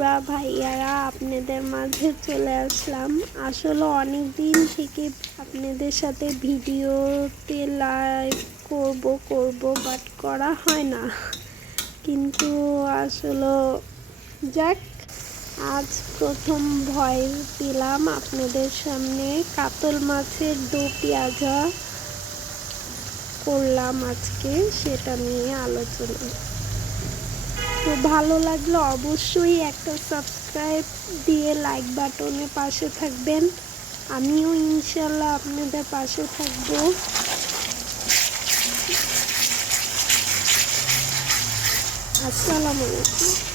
ভাইয়ারা আপনাদের মাঝে চলে আসলাম। আসলে অনেক দিন থেকে আপনাদের সাথে ভিডিওতে লাইভ করব করব বাট করা হয় না। কিন্তু আসলে যাক, আজ প্রথম ভয় দিলাম আপনাদের সামনে। কাতল মাছের দো পেঁয়াজা করলাম আজকে, সেটা নিয়ে আলোচনা তো ভালো লাগলে অবশ্যই একটা সাবস্ক্রাইব দিয়ে লাইক বাটনের পাশে থাকবেন। আমিও ইনশাল্লাহ আপনাদের পাশে থাকব। আসসালামু আলাইকুম।